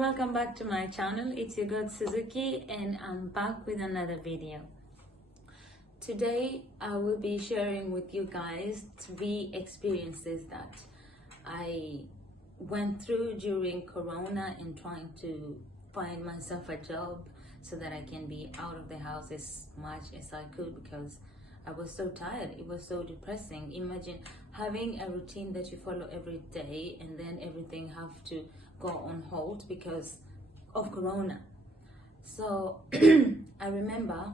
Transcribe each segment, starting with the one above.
welcome back to my channel. It's your girl Suzuki and I'm back with another video. Today I will be sharing with you guys 3 experiences that I went through during Corona and trying to find myself a job so that I can be out of the house as much as I could, because I was so tired. It was so depressing. Imagine having a routine that you follow every day and then everything have to go on hold because of Corona. So I remember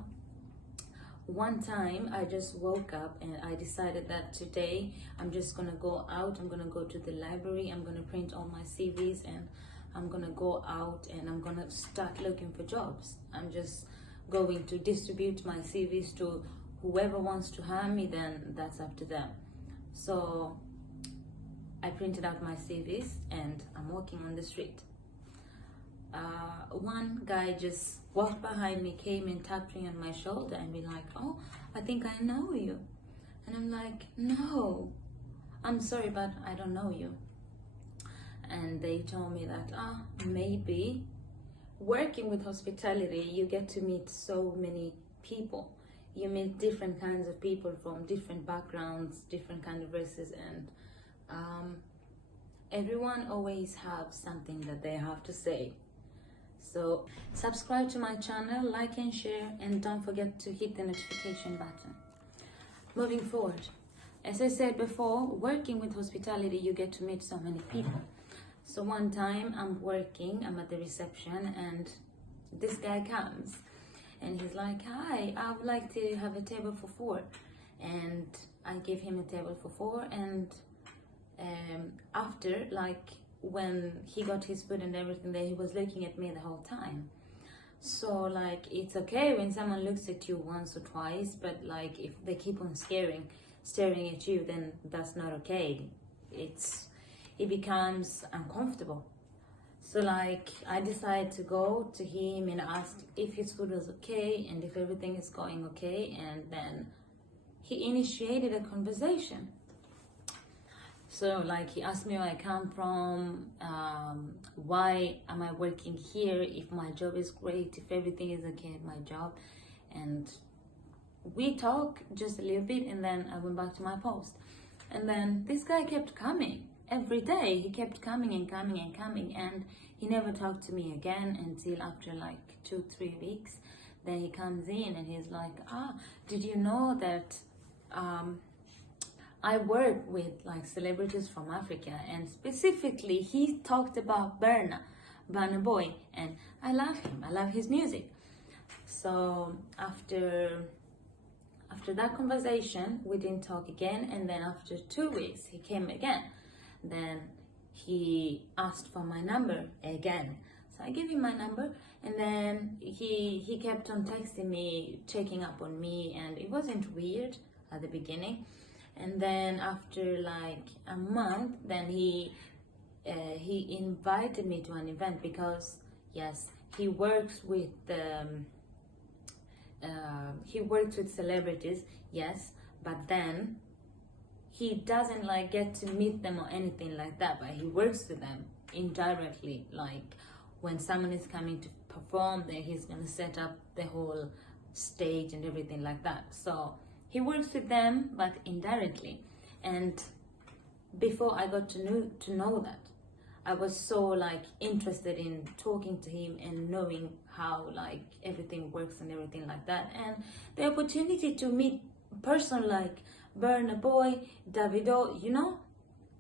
one time I just woke up and I decided that today I'm just gonna go out. I'm gonna go to the library. I'm gonna print all my CVs and I'm gonna go out and I'm gonna start looking for jobs. I'm just going to distribute my CVs to whoever wants to hire me, then that's up to them. So I printed out my CVs and I'm walking on the street. One guy just walked behind me, came and tapped me on my shoulder and be like, "Oh, I think I know you." And I'm like, "No, I'm sorry, but I don't know you." And they told me that, maybe working with hospitality, you get to meet so many people. You meet different kinds of people from different backgrounds, different kind of races, and everyone always have something that they have to say. So subscribe to my channel, like and share, and don't forget to hit the notification button. Moving forward, as I said before, working with hospitality, you get to meet so many people. So one time I'm working, I'm at the reception, and this guy comes and he's like, "Hi, I would like to have a table for 4. And I give him a table for 4, and after, like, when he got his food and everything there, he was looking at me the whole time. So like, it's okay when someone looks at you once or twice, but like if they keep on staring at you, then that's not okay. It becomes uncomfortable. So like, I decided to go to him and ask if his food was okay and if everything is going okay, and then he initiated a conversation. So like, he asked me where I come from, why am I working here, if my job is great, if everything is okay at my job. And we talked just a little bit, and then I went back to my post. And then this guy kept coming every day. He kept coming and coming and coming, and he never talked to me again until after like 2-3 weeks. Then he comes in and he's like, "Did you know that I work with like celebrities from Africa?" And specifically he talked about Burna Boy, and I love him. I love his music. So after that conversation, we didn't talk again, and then after 2 weeks he came again. Then he asked for my number again. So I gave him my number, and then he kept on texting me, checking up on me, and it wasn't weird at the beginning. And then after like a month, then he invited me to an event, because yes, he works with celebrities, yes, but then he doesn't like get to meet them or anything like that, but he works with them indirectly. Like when someone is coming to perform there, he's gonna set up the whole stage and everything like that. So he works with them, but indirectly. And before I got to know that, I was so like interested in talking to him and knowing how like everything works and everything like that. And the opportunity to meet a person like Burna Boy, Davido, you know,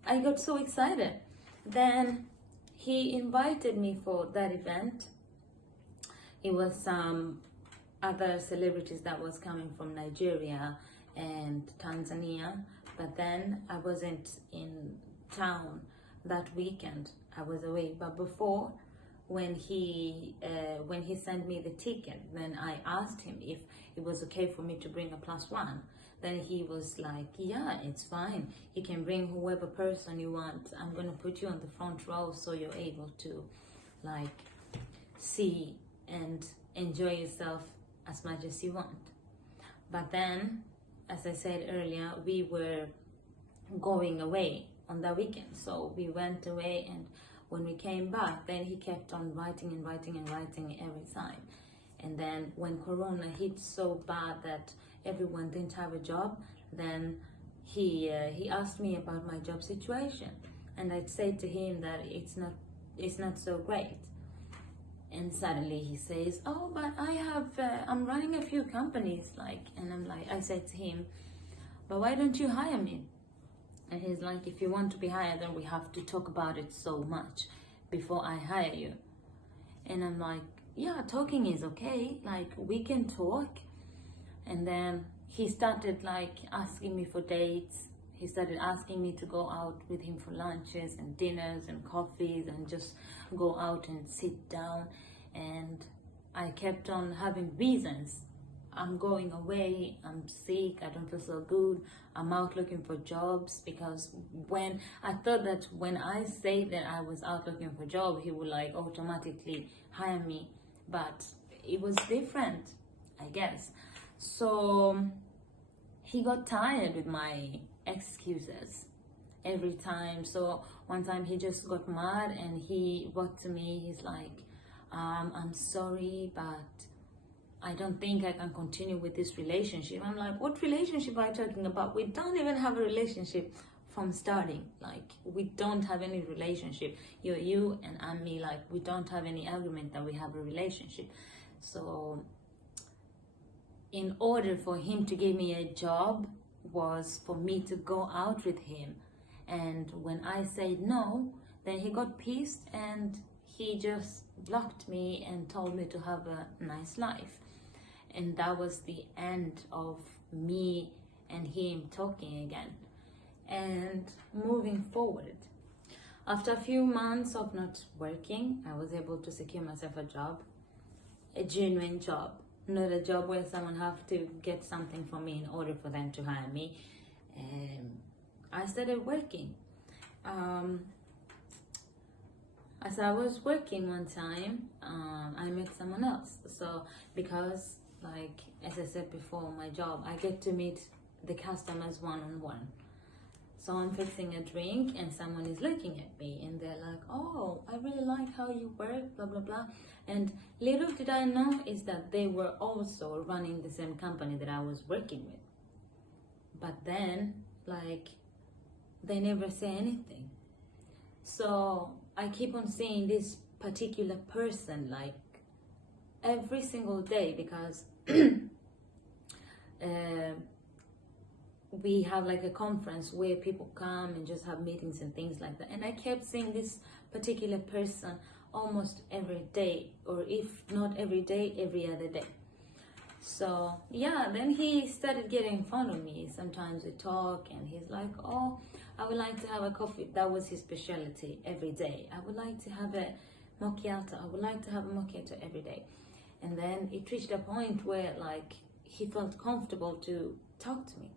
I got so excited. Then he invited me for that event. It was some other celebrities that was coming from Nigeria and Tanzania, but then I wasn't in town that weekend. I was away. But before, when he sent me the ticket, then I asked him if it was okay for me to bring a +1. Then he was like, "Yeah, it's fine. You can bring whoever person you want. I'm gonna put you on the front row so you're able to like see and enjoy yourself as much as you want." But then, as I said earlier, we were going away on that weekend, so we went away and when we came back, then he kept on writing and writing and writing every time. And then when Corona hit so bad that everyone didn't have a job, then he asked me about my job situation, and I'd say to him that it's not so great. And suddenly he says, "Oh, but I'm running a few companies, like," and I said to him, "But why don't you hire me?" And he's like, "If you want to be hired, then we have to talk about it so much before I hire you." And I'm like, "Yeah, talking is okay, like we can talk." And then he started like asking me for dates. He started asking me to go out with him for lunches and dinners and coffees and just go out and sit down. And I kept on having reasons. I'm going away, I'm sick, I don't feel so good, I'm out looking for jobs, because when I thought that when I say that I was out looking for a job, he would like automatically hire me. But it was different, I guess. So he got tired with my excuses every time. So one time he just got mad and he wrote to me. He's like, "I'm sorry, but I don't think I can continue with this relationship." I'm like, "What relationship are you talking about? We don't even have a relationship from starting. Like, we don't have any relationship. You're you and I'm me. Like, we don't have any argument that we have a relationship." So in order for him to give me a job was for me to go out with him. And when I said no, then he got pissed and he just blocked me and told me to have a nice life. And that was the end of me and him talking again. And moving forward, after a few months of not working, I was able to secure myself a job, a genuine job, not a job where someone have to get something from me in order for them to hire me. I started working. As I was working one time, I met someone else. So because, like, as I said before, my job, I get to meet the customers one-on-one. So I'm fixing a drink and someone is looking at me and they're like, "Oh, I really like how you work, blah, blah, blah." And little did I know is that they were also running the same company that I was working with. But then, like, they never say anything. So I keep on seeing this particular person like every single day, because we have like a conference where people come and just have meetings and things like that. And I kept seeing this particular person almost every day, or if not every day, every other day. So yeah, then he started getting fun of me. Sometimes we talk and he's like, "Oh, I would like to have a coffee." That was his specialty every day. "I would like to have a macchiato. I would like to have a macchiato every day." And then it reached a point where like he felt comfortable to talk to me.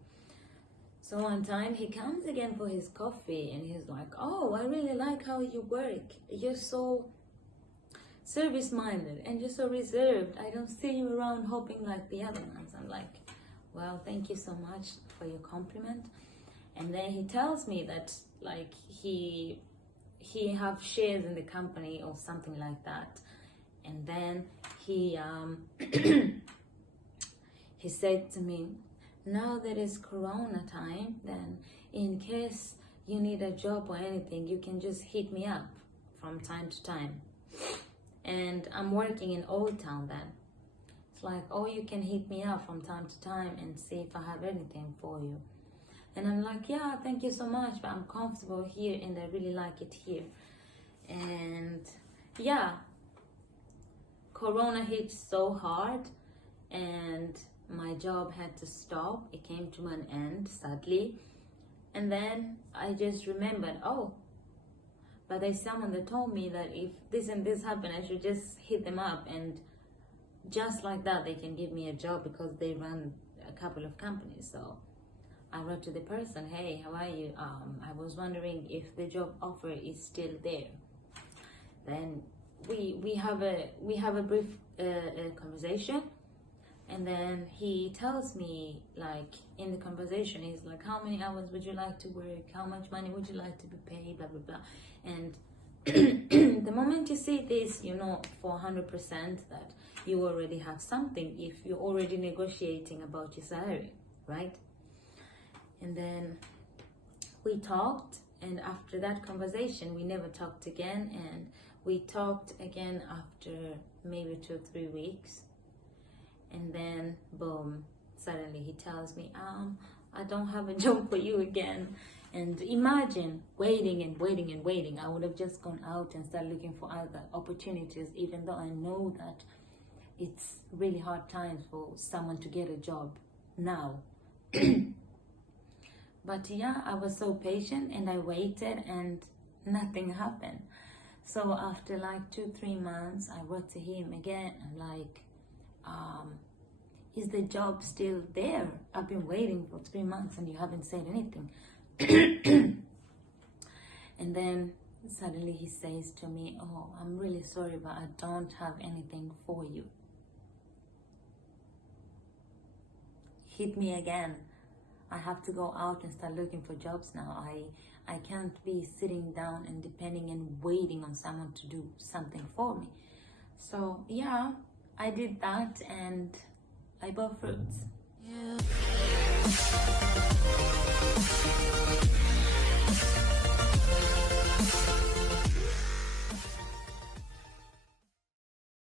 So one time he comes again for his coffee and he's like, "Oh, I really like how you work. You're so service-minded and you're so reserved. I don't see you around hoping like the other ones." I'm like, "Well, thank you so much for your compliment." And then he tells me that like he have shares in the company or something like that. And then he he said to me, "Now that it's Corona time, then in case you need a job or anything, you can just hit me up from time to time." And I'm working in Old Town then. It's like, "Oh, you can hit me up from time to time and see if I have anything for you." And I'm like, "Yeah, thank you so much, but I'm comfortable here and I really like it here." And yeah, Corona hit so hard and my job had to stop. It came to an end, sadly. And then I just remembered, oh, but there's someone that told me that if this and this happened, I should just hit them up. And just like that, they can give me a job because they run a couple of companies. So I wrote to the person, "Hey, how are you? I was wondering if the job offer is still there." Then we have a brief conversation. And then he tells me, like, in the conversation, he's like, "How many hours would you like to work? How much money would you like to be paid? Blah, blah, blah." And The moment you see this, you know for 100% that you already have something if you're already negotiating about your salary, right? And then we talked, and after that conversation we never talked again, and we talked again after maybe 2 or 3 weeks, and then boom, suddenly he tells me, I don't have a job for you again. And imagine waiting and waiting and waiting. I would have just gone out and started looking for other opportunities, even though I know that it's really hard times for someone to get a job now. But yeah, I was so patient and I waited and nothing happened. So after like 2-3 months, I wrote to him again. I'm like, is the job still there? I've been waiting for 3 months and you haven't said anything. And then suddenly he says to me, oh, I'm really sorry, but I don't have anything for you. Hit me again. I have to go out and start looking for jobs now. I can't be sitting down and depending and waiting on someone to do something for me. So yeah, I did that and I bore fruits. Yeah.